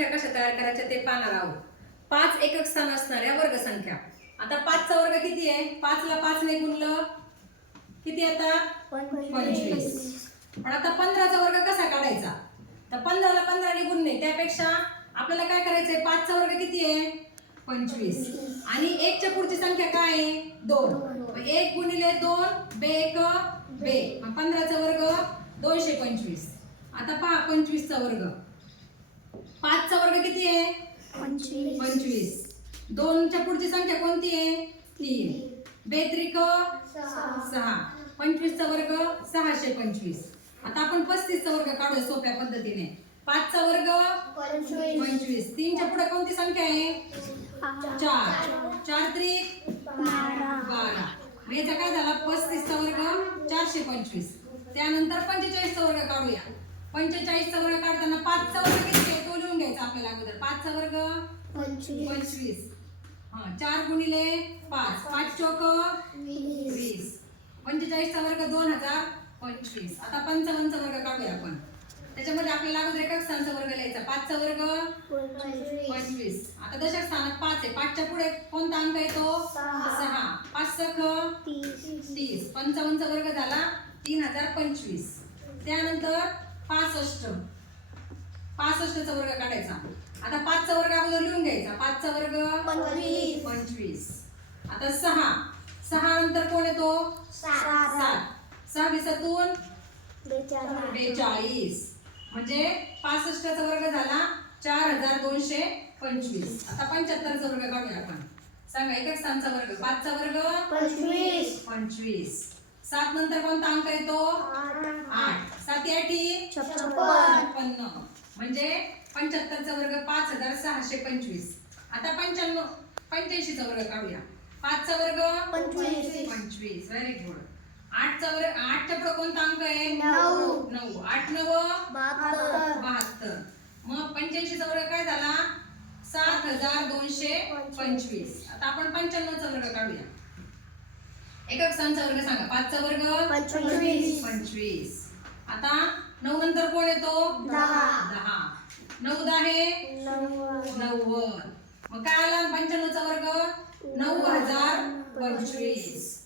संख्या कशा तयार करायच्या ते पाहणार आहोत. 5 एकक स्थान असणाऱ्या वर्गसंख्या. आता 5 चा वर्ग किती आहे? 5 ला 5 ने गुणलं किती येतात? 25. पण आता 15 चा वर्ग कसा काढायचा? तर 15 ला 15 ने गुणणे त्यापेक्षा आपल्याला काय करायचंय? 5 चा वर्ग किती आहे? 25. आणि 1 च्या पुढची संख्या काय आहे? 2. 1 गुणिले 2 बेक बे. 15 चा वर्ग 225. आता पहा 25 चा वर्ग. 5 चा वर्ग किती आहे? 25. 2 च्या पुढची संख्या कोणती आहे? 3. बेत्रिक 6. 25 चा वर्ग 625. आता आपण 35 चा वर्ग काढूया सोप्या पद्धतीने. 5 चा वर्ग 25. 3 च्या पुढे कोणती संख्या आहे? 4. 4 त्रिक 12. याचा काय झाला? 35 चा वर्ग 425. त्यानंतर 45 चा वर्ग काढूया. 45 चा वर्ग काढताना 5 चा वर्ग किती आहे तो लिहून घ्यायचा आपल्याला अगोदर. 5 चा वर्ग 25. 4 गुणिले 5. 5 चोक 20. 45 चा वर्ग 2025. आता 55 चा वर्ग काढूया आपण. त्याच्यामध्ये आपल्याला अगोदर एकक स्थानाचा वर्ग लिहायचा. 5 चा वर्ग 25. आता दशक स्थानात 5 आहे. 5 च्या पुढे कोणता अंक येतो? 6. 5 सख 30. 55 चा वर्ग झाला 3025. त्यानंतर 65. 65 चा वर्ग काढायचा. आता 5 चा वर्ग अगोदर लिहून घ्यायचा. 5 चा वर्ग 25. आता 6. 6 नंतर कोण येतो? 7. 6 20 42. म्हणजे 65 चा वर्ग झाला 4225. आता 75 चा वर्ग काढूया आपण. सांगा एकक स्थानचा वर्ग. 5 चा वर्ग 25. 7 नंतर कोणता अंक येतो? 8. 7 8 56. म्हणजे 75 चा वर्ग 5625. आता 85 चा वर्ग काढूया. 5 चा वर्ग 25. Very good. 8 चा वर्ग 8 च्या पुढे कोणता अंक आहे? 9. 8 9 72. मग 85 चा वर्ग काय झाला? 7225. आता आपण 95 चा वर्ग काढूया. एकक स्थानचा वर्ग सांगा. 5 चा वर्ग 25. आता 9 नंतर कोण येतो? 10. 9 10 90. मग काय आला 95 चा वर्ग? 9025.